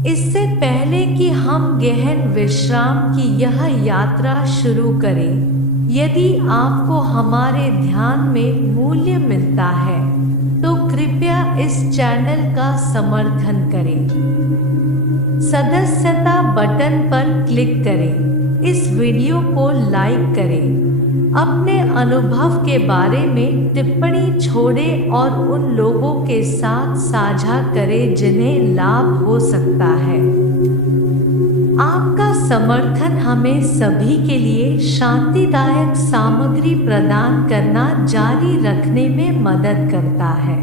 इससे पहले कि हम गहन विश्राम की यह यात्रा शुरू करें, यदि आपको हमारे ध्यान में मूल्य मिलता है, तो कृपया इस चैनल का समर्थन करें। सदस्यता बटन पर क्लिक करें, इस वीडियो को लाइक करें, अपने अनुभव के बारे में टिप्पणी छोड़ें और उन लोगों के साथ साझा करें जिन्हें लाभ हो सकता है। आपका समर्थन हमें सभी के लिए शांतिदायक सामग्री प्रदान करना जारी रखने में मदद करता है।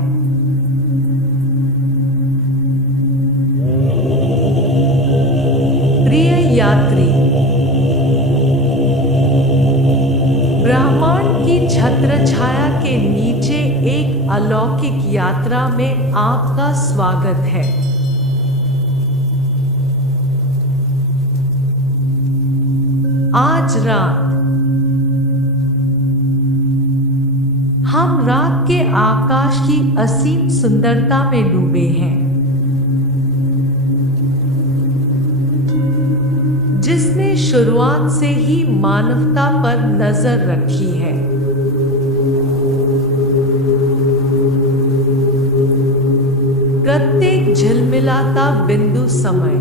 प्रिय यात्री, ब्रह्मांड की छत्रछाया के नीचे एक अलौकिक यात्रा में आपका स्वागत है। आज रात हम रात के आकाश की असीम सुंदरता में डूबे हैं, जिसने शुरुआत से ही मानवता पर नजर रखी है। प्रत्येक झिलमिलाता बिंदु समय,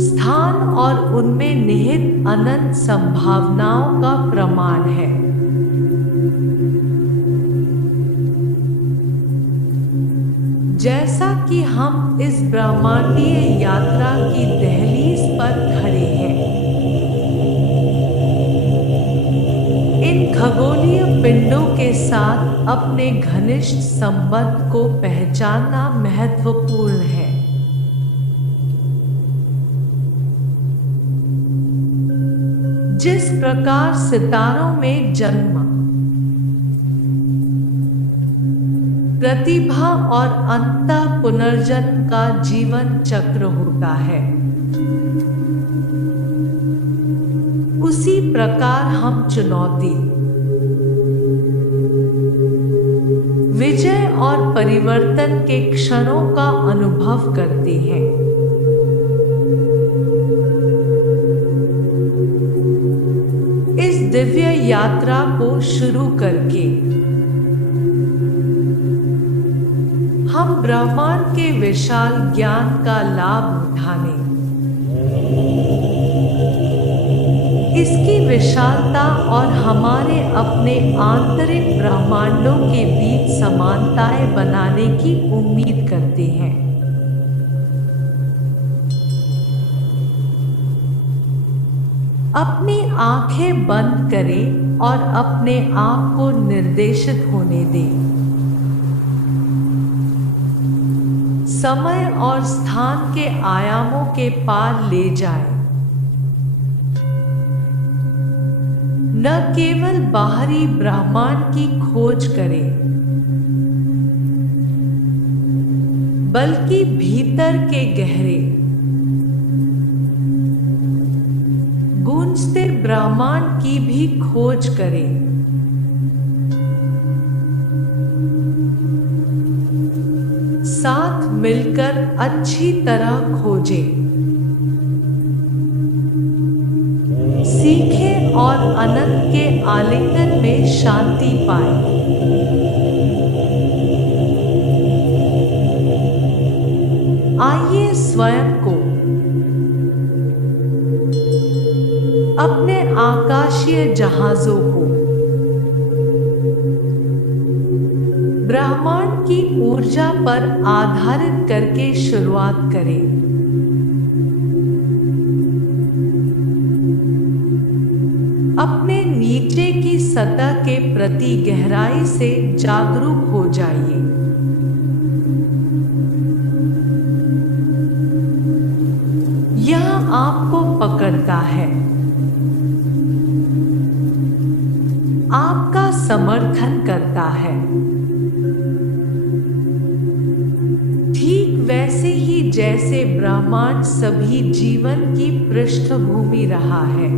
स्थान और उनमें निहित अनंत संभावनाओं का प्रमाण है। जैसा कि हम इस ब्रह्मांडीय यात्रा की दहलीज पर खड़े हैं, इन खगोलीय पिंडों के साथ अपने घनिष्ठ संबंध को पहचानना महत्वपूर्ण है। जिस प्रकार सितारों में जन्म, प्रतिभा और अंततः पुनर्जन्म का जीवन चक्र होता है, उसी प्रकार हम चुनौती, विजय और परिवर्तन के क्षणों का अनुभव करते हैं। इस दिव्य यात्रा को शुरू करके हम ब्रह्मांड के विशाल ज्ञान का लाभ उठाने, इसकी विशालता और हमारे अपने आंतरिक ब्रह्मांडों के बीच समानताएं बनाने की उम्मीद करते हैं। अपनी आंखें बंद करें और अपने आप को निर्देशित होने दें। समय और स्थान के आयामों के पार ले जाएं। न केवल बाहरी ब्रह्मांड की खोज करें, बल्कि भीतर के गहरे, गूंजते ब्रह्मांड की भी खोज करें। साथ मिलकर अच्छी तरह खोजें, सीखें और अनंत के आलिंगन में शांति पाएं। आइए स्वयं को, अपने आकाशीय जहाजों को, ब्रह्मांड की ऊर्जा पर आधारित करके शुरुआत करें। अपने नीचे की सतह के प्रति गहराई से जागरूक हो जाइए। यह आपको पकड़ता है, आपका समर्थन करता है, ठीक वैसे ही जैसे ब्रह्मांड सभी जीवन की पृष्ठभूमि रहा है।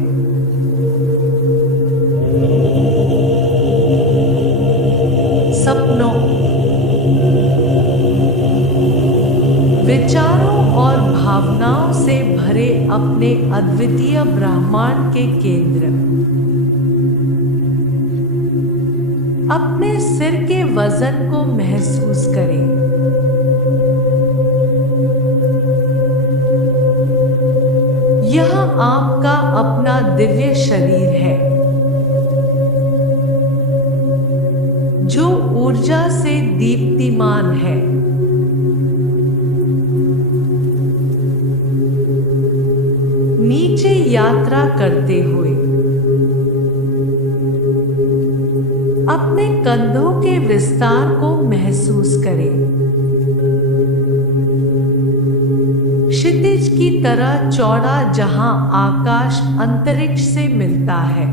सपनों, भावनाओं से भरे अपने अद्वितीय ब्रह्मांड के केंद्र। अपने सिर के वजन को महसूस करें। यह आपका अपना दिव्य शरीर है, जो ऊर्जा से दीप्तिमान है। नीचे यात्रा करते हुए अपने कंधों के विस्तार को महसूस करें। क्षितिज की तरह चौड़ा जहां आकाश अंतरिक्ष से मिलता है।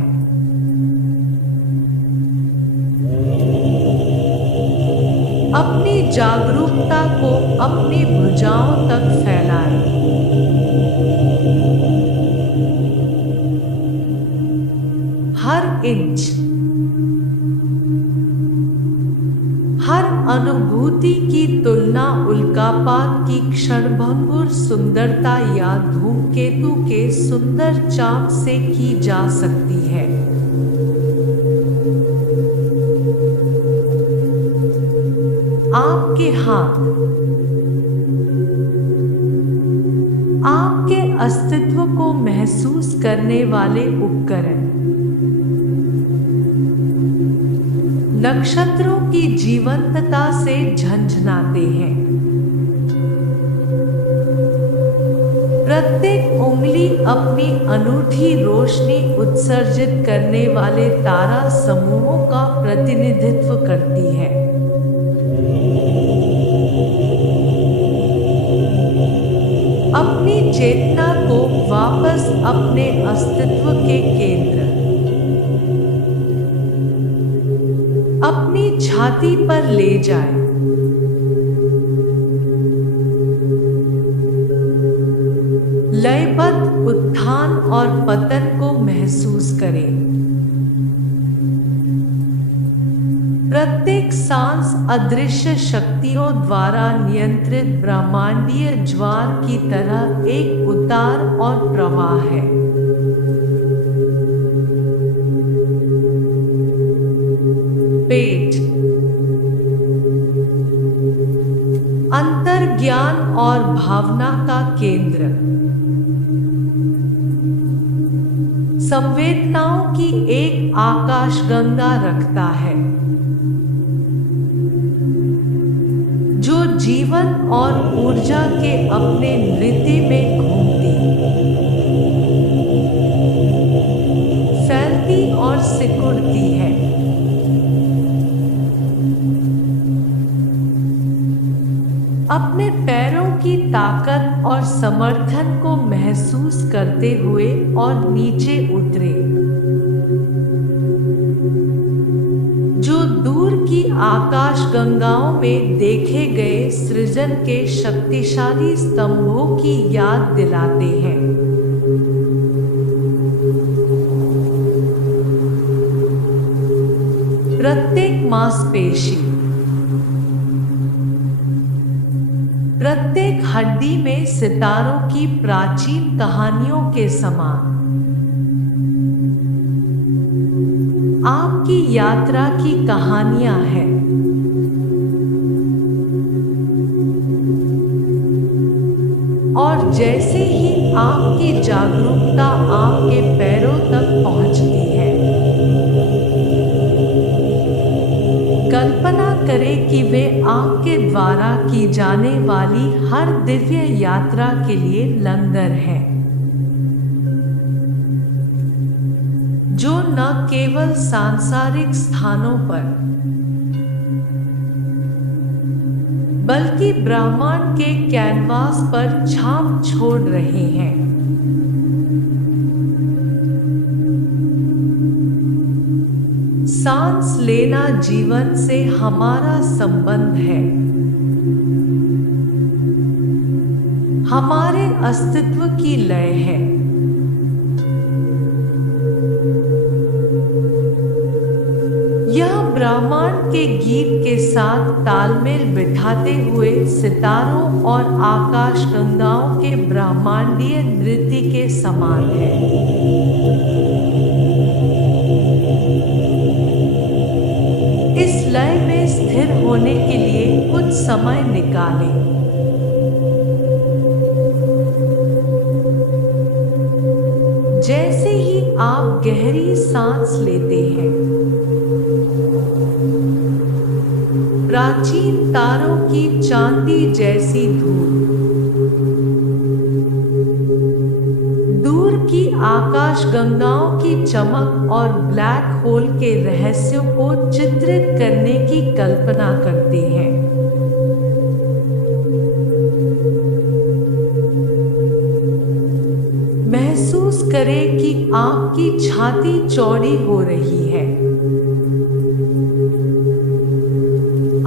अपनी जागरूकता को अपनी भुजाओं तक फैलाएं। हर इंच, हर अनुभूति की तुलना उल्कापात की क्षणभंगुर सुंदरता या धूमकेतु के सुंदर चाप से की जा सकती है। आपके हाथ, आपके अस्तित्व को महसूस करने वाले उपकरण, नक्षत्रों की जीवंतता से झंझनाते हैं। प्रत्येक उंगली अपनी अनूठी रोशनी उत्सर्जित करने वाले तारा समूहों का प्रतिनिधित्व करती है। अपनी चेतना को वापस अपने अस्तित्व के केंद्र, अपनी छाती पर ले जाएं। लयबद्ध उत्थान और पतन को महसूस करें। प्रत्येक सांस अदृश्य शक्तियों द्वारा नियंत्रित ब्रह्मांडीय ज्वार की तरह एक उतार और प्रवाह है। पेट, अंतर्ज्ञान और भावना का केंद्र, संवेदनाओं की एक आकाशगंगा रखता है, जो जीवन और ऊर्जा के अपने नृत्य में घूमती, फैलती और सिकुड़ती है। अपने पैरों की ताकत और समर्थन को महसूस करते हुए और नीचे उतरे, जो दूर की आकाशगंगाओं में देखे गए सृजन के शक्तिशाली स्तंभों की याद दिलाते हैं। प्रत्येक मांसपेशी, प्रत्येक हड्डी में सितारों की प्राचीन कहानियों के समान आपकी यात्रा की कहानियां हैं। और जैसे ही आपकी जागरूकता आपके पैरों तक पहुंचती है, कल्पना करें कि वे आपके द्वारा की जाने वाली हर दिव्य यात्रा के लिए लंगर हैं, जो न केवल सांसारिक स्थानों पर बल्कि ब्रह्मांड के कैनवास पर छाप छोड़ रहे हैं। सांस लेना जीवन से हमारा संबंध है, हमारे अस्तित्व की लय है। यह ब्रह्मांड के गीत के साथ तालमेल बिठाते हुए सितारों और आकाशगंगाओं के ब्रह्मांडीय नृत्य के समान है। इस लय में स्थिर होने के लिए कुछ समय निकालें। जैसे ही आप गहरी सांस लेते हैं, प्राचीन तारों की चांदी जैसी दूर की आकाशगंगाओं की चमक और ब्लैक होल के रहस्यों को चित्रित करने की कल्पना करते हैं। महसूस करें कि आपकी छाती चौड़ी हो रही है।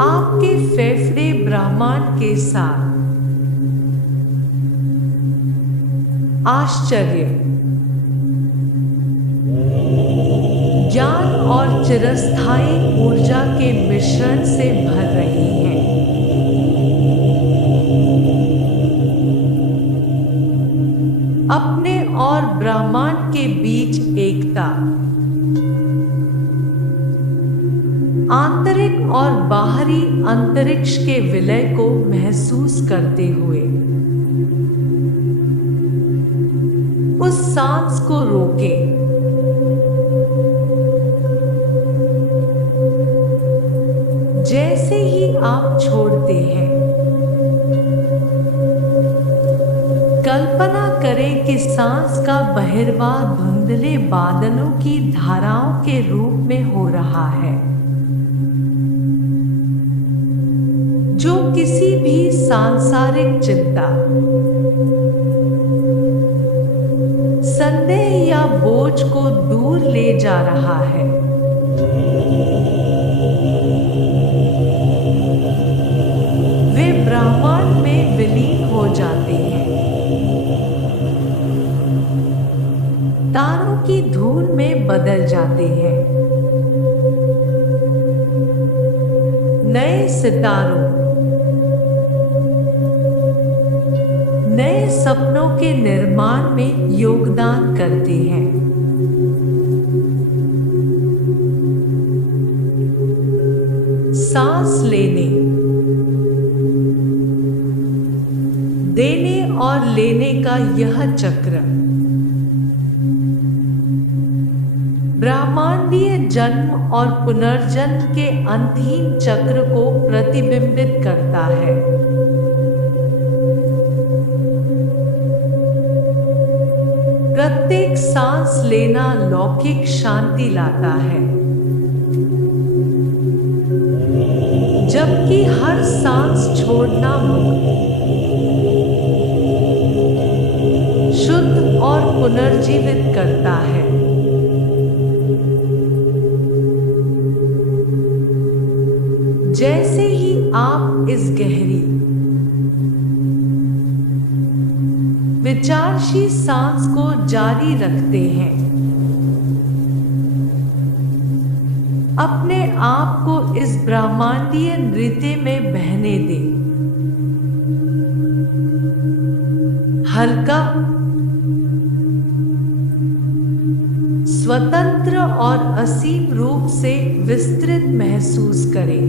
आपके फेफड़े ब्रह्मांड के साथ आश्चर्य, ज्ञान और चिरस्थायी ऊर्जा के मिश्रण से भर रही हैं। अपने और ब्रह्मांड के बीच एकता, आंतरिक और बाहरी अंतरिक्ष के विलय को महसूस करते हुए उस सांस को रोकें। जैसे ही आप छोड़ते हैं, कल्पना करें कि सांस का बहिर्वाह धुंधले बादलों की धाराओं के रूप में हो रहा है, जो किसी भी सांसारिक चिंता, संदेह या बोझ को दूर ले जा रहा है। वे ब्रह्मांड में विलीन हो जाते हैं, तारों की धूल में बदल जाते हैं। नए सितारों, नए सपनों के निर्माण में योगदान करते हैं। सांस लेने, देने और लेने का यह चक्र ब्रह्मांडीय जन्म और पुनर्जन्म के अंतहीन चक्र को प्रतिबिंबित करता है। प्रत्येक सांस लेना लौकिक शांति लाता है, जबकि हर सांस छोड़ना मुक्त, शुद्ध और पुनर्जीवित करता है। जैसे ही आप इस गहरी विचारशील सांस को जारी रखते हैं, अपने आप को इस ब्रह्मांडीय नृत्य में बहने दें। हल्का, स्वतंत्र और असीम रूप से विस्तृत महसूस करें।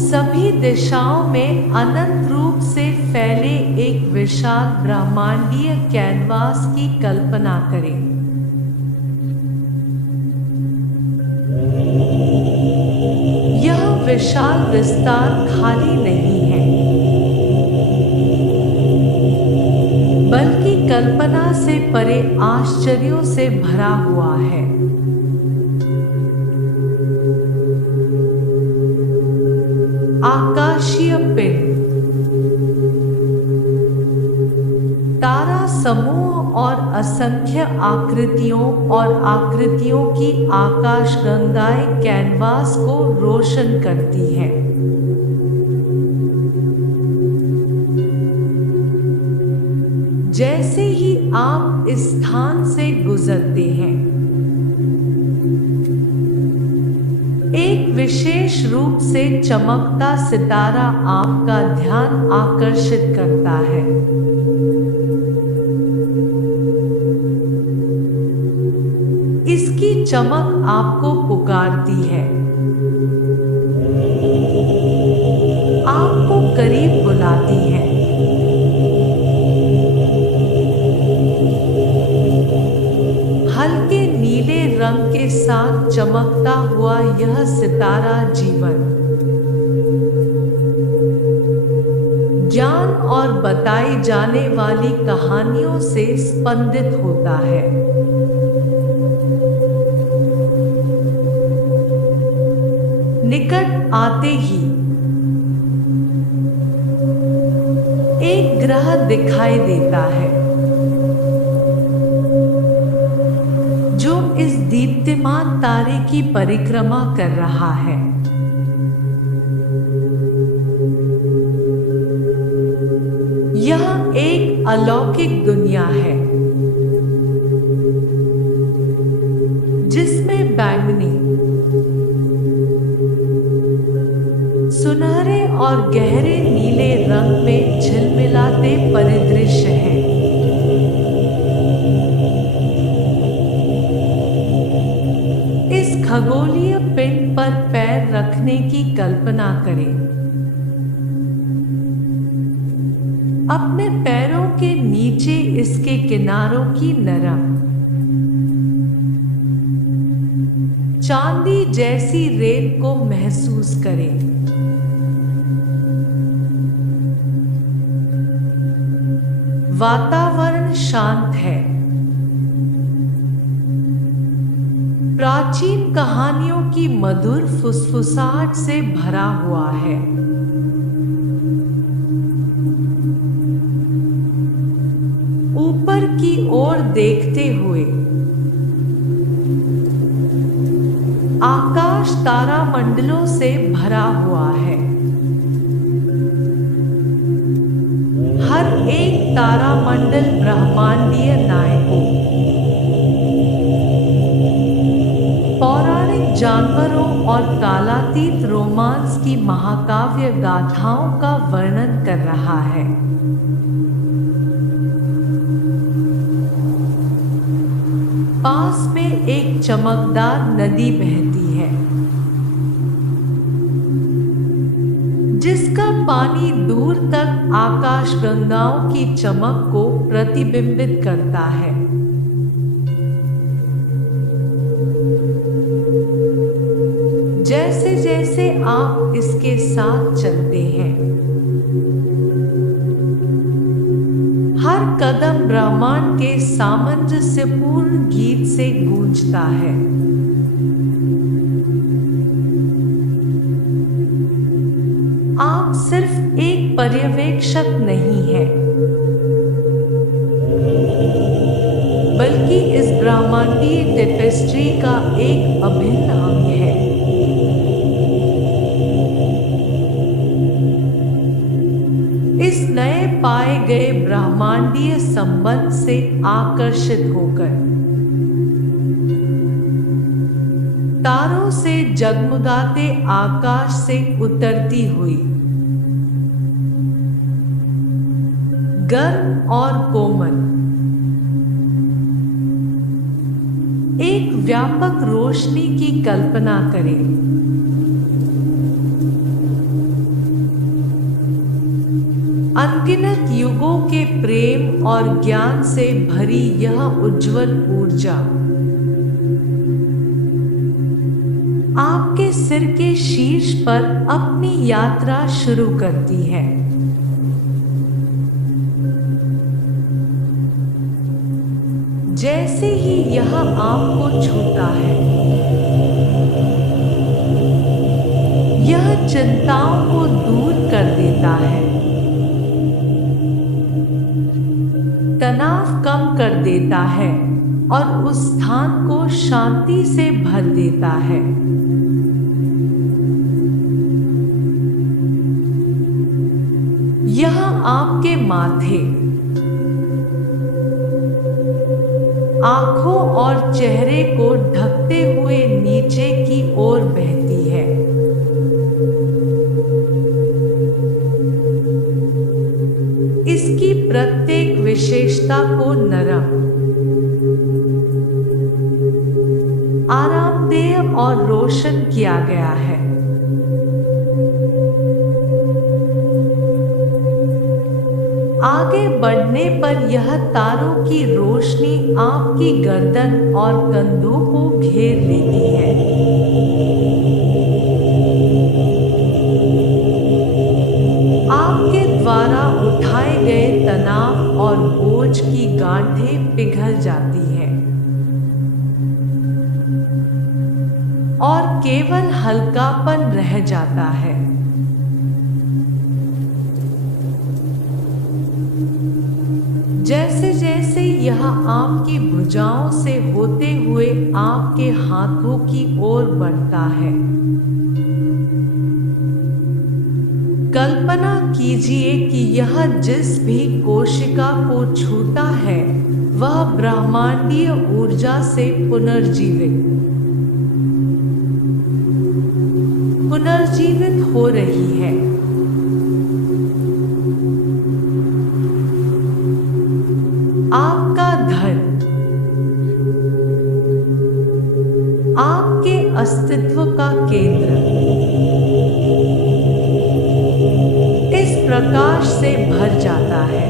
सभी दिशाओं में अनंत रूप से फैले एक विशाल ब्रह्मांडीय कैनवास की कल्पना करें। यह विशाल विस्तार खाली नहीं है, बल्कि कल्पना से परे आश्चर्यों से भरा हुआ है। आकाशीय पिंड, तारा समूह और असंख्य आकृतियों की आकाशगंगाएं कैनवास को रोशन करती हैं। जैसे ही आप इस स्थान से गुजरते हैं, एक विशेष रूप से चमकता सितारा आपका ध्यान आकर्षित करता है। इसकी चमक आपको पुकारती है, आपको करीब बुलाती है। हल्के नीले रंग के साथ चमकता हुआ यह सितारा जीवन, ज्ञान और बताई जाने वाली कहानियों से स्पंदित होता है। निकट आते ही एक ग्रह दिखाई देता है, जो इस दीप्तिमान तारे की परिक्रमा कर रहा है। यह एक अलौकिक दुनिया है, जिसमें बैंगनी, सुनहरे और गहरे नीले रंग में झिलमिलाते परिदृश्य हैं। इस खगोलीय पिंड पर पैर रखने की कल्पना करें। अपने पैरों के नीचे इसके किनारों की नरम, चांदी जैसी रेत को महसूस करें। वातावरण शांत है, प्राचीन कहानियों की मधुर फुसफुसाहट से भरा हुआ है। ऊपर की ओर देखते हुए आकाश तारामंडलों से भरा हुआ है। हर एक तारामंडल ब्रह्मांडीय नायकों, पौराणिक जानवरों और कालातीत रोमांस की महाकाव्य गाथाओं का वर्णन कर रहा है। पास में एक चमकदार नदी बहती है, जिसका पानी दूर तक आकाशगंगाओं की चमक को प्रतिबिंबित करता है। जैसे जैसे आप इसके साथ चलते हैं, हर कदम ब्रह्मांड के सामंजस्यपूर्ण गीत से गूंजता है। आप सिर्फ एक पर्यवेक्षक नहीं हैं, बल्कि इस ब्रह्मांडीय टेपेस्ट्री का एक अभिन्न अंग है। इस नए पाए गए ब्रह्मांडीय संबंध से आकर्षित होकर तारों से जगमगाते आकाश से उतरती हुई गर्म और कोमल एक व्यापक रोशनी की कल्पना करें। अनगिनत युगों के प्रेम और ज्ञान से भरी यह उज्जवल ऊर्जा आपके सिर के शीर्ष पर अपनी यात्रा शुरू करती है। जैसे ही यह आपको छूता है, यह चिंताओं को दूर कर देता है, तनाव कम कर देता है और उस स्थान को शांति से भर देता है। यह आपके माथे, आंखों और चेहरे को ढकते हुए नीचे की ओर बहती है। इसकी प्रत्येक विशेषता को नरम, आरामदेह और रोशन किया गया है। आगे बढ़ने पर यह तारों की रोशनी आपकी गर्दन और कंधों को घेर लेती है। आपके द्वारा उठाए गए तनाव और बोझ की गांठें पिघल जाती हैं और केवल हल्कापन रह जाता है। जैसे जैसे यह आपकी भुजाओं से होते हुए आपके हाथों की ओर बढ़ता है, कल्पना कीजिए कि यह जिस भी कोशिका को छूता है वह ब्रह्मांडीय ऊर्जा से पुनर्जीवित हो रही है। आपका धन आपके अस्तित्व का केंद्र इस प्रकाश से भर जाता है।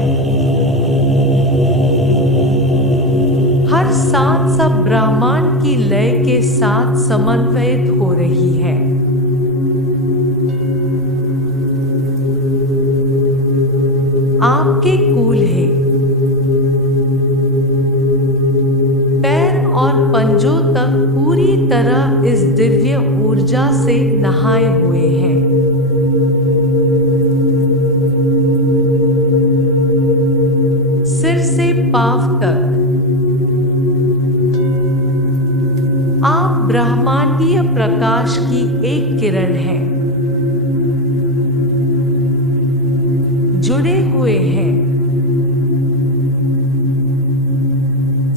हर सांस सब ब्रह्मांड की लय के साथ समन्वयित हो रही है। आपके कूल्हे पैर और पंजों तक पूरी तरह इस दिव्य ऊर्जा से नहाए हुए हैं। सिर से पांव तक आप ब्रह्मांडीय प्रकाश की एक किरण हैं, जुड़े हुए हैं,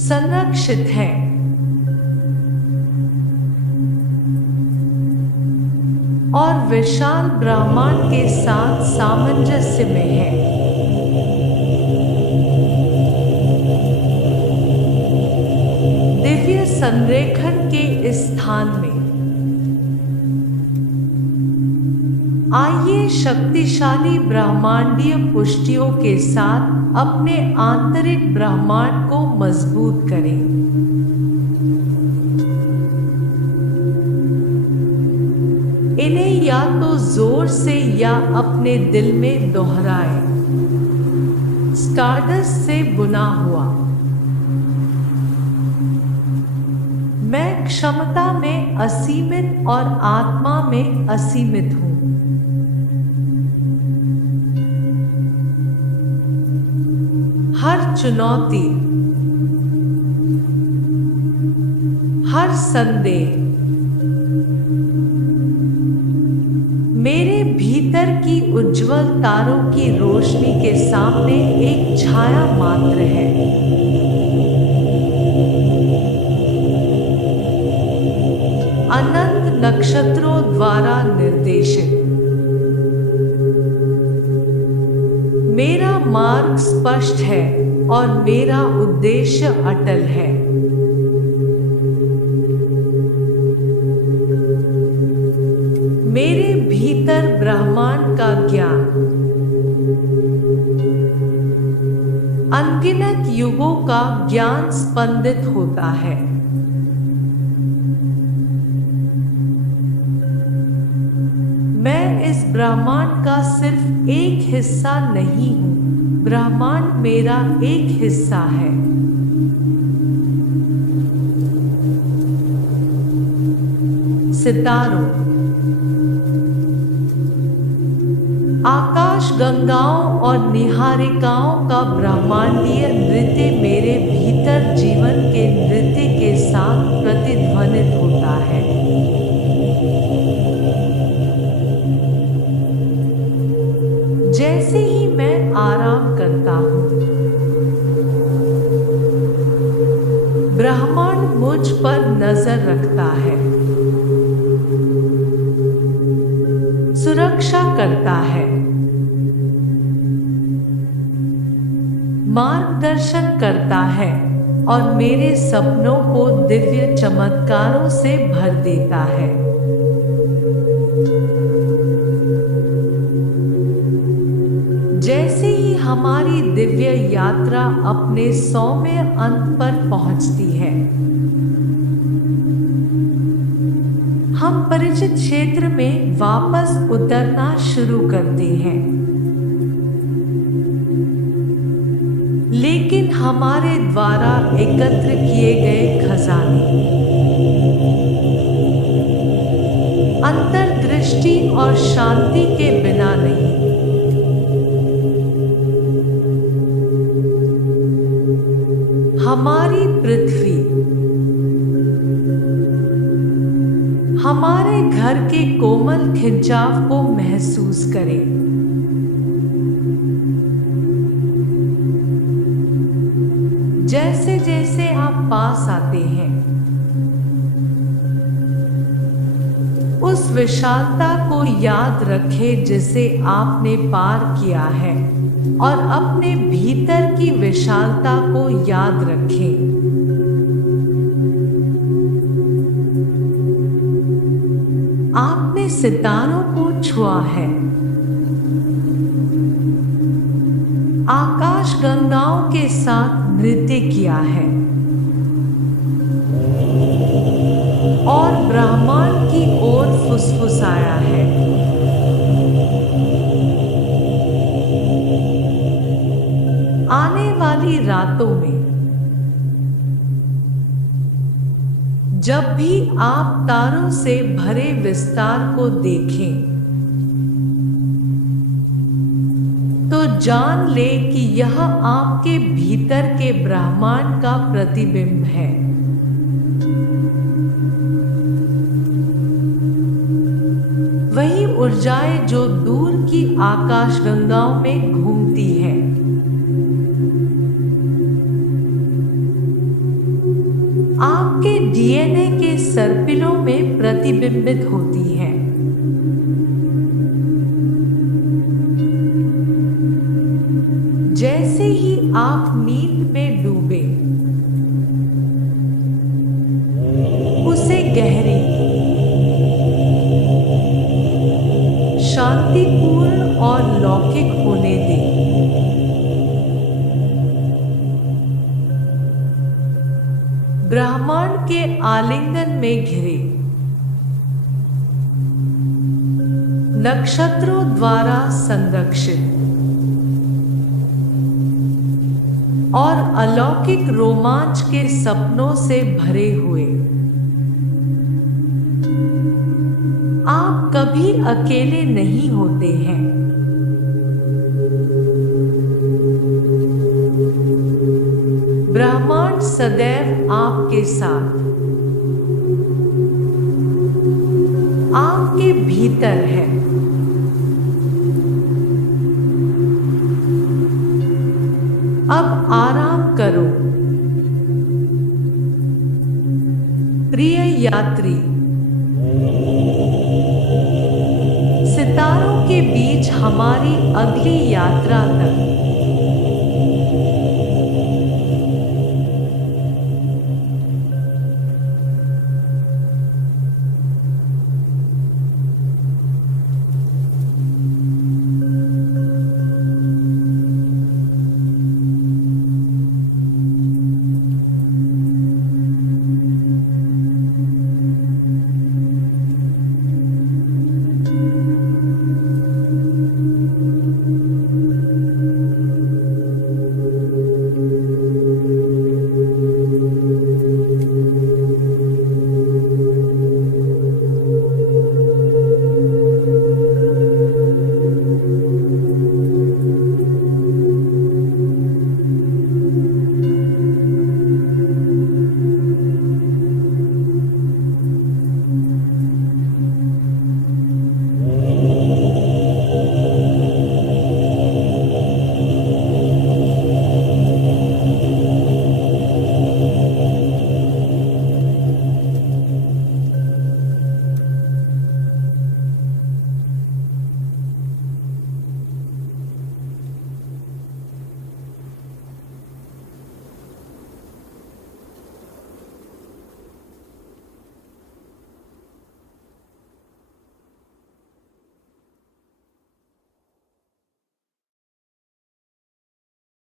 संरक्षित हैं। और विशाल ब्रह्मांड के साथ सामंजस्य में है। दिव्य संरेखण के इस स्थान में आइए शक्तिशाली ब्रह्मांडीय पुष्टियों के साथ अपने आंतरिक ब्रह्मांड को मजबूत करें। इन्हें या तो जोर से या अपने दिल में दोहराएं। स्टारडस्ट से बुना हुआ, मैं क्षमता में असीमित और आत्मा में असीमित हूँ। हर चुनौती, हर संदेह मेरे भीतर की उज्जवल तारों की रोशनी के सामने एक छाया मात्र है। अनंत नक्षत्रों द्वारा निर्देशित मेरा मार्ग स्पष्ट है और मेरा उद्देश्य अटल है। मेरे भीतर ब्रह्मांड का ज्ञान अनगिनत युगों का ज्ञान स्पंदित होता है। मैं इस ब्रह्मांड का सिर्फ एक हिस्सा नहीं हूँ, ब्रह्मांड मेरा एक हिस्सा है। सितारों, आकाश गंगाओं और निहारिकाओं का ब्रह्मांडीय नृत्य मेरे भीतर जीवन के नृत्य के साथ प्रतिध्वनित होता है। जैसे ही मैं आराम करता हूँ, नजर रखता है, सुरक्षा करता है, मार्गदर्शन करता है और मेरे सपनों को दिव्य चमत्कारों से भर देता है। जैसे ही हमारी दिव्य यात्रा अपने सौम्य अंत पर पहुंचती है, हम परिचित क्षेत्र में वापस उतरना शुरू करते हैं, लेकिन हमारे द्वारा एकत्र किए गए खजाने, अंतर्दृष्टि और शांति के बिना नहीं। हमारी पृथ्वी, हमारे घर के कोमल खिंचाव को महसूस करें। जैसे जैसे आप पास आते हैं, उस विशालता को याद रखें जिसे आपने पार किया है और अपने भीतर की विशालता को याद रखें। आपने सितारों को छुआ है, आकाश गंगाओं के साथ नृत्य किया है और ब्रह्मांड की ओर फुसफुसाया है। आने वाली रातों में जब भी आप तारों से भरे विस्तार को देखें, तो जान ले कि यह आपके भीतर के ब्रह्मांड का प्रतिबिंब है। वही ऊर्जाएं जो दूर की आकाशगंगाओं में घूमती है। आपके डीएनए के सर्पिलों में प्रतिबिंबित होती है। जैसे ही आप नींद में डूबे, उसे गहरी, शांतिपूर्ण और लौकिक होने दें। ब्रह्मांड के आलिंगन में घिरे, नक्षत्रों द्वारा संरक्षित और अलौकिक रोमांच के सपनों से भरे हुए, आप कभी अकेले नहीं होते हैं। ब्रह्मांड सदैव आपके साथ, आपके भीतर है। अब आराम करो प्रिय यात्री। सितारों के बीच हमारी अगली यात्रा तक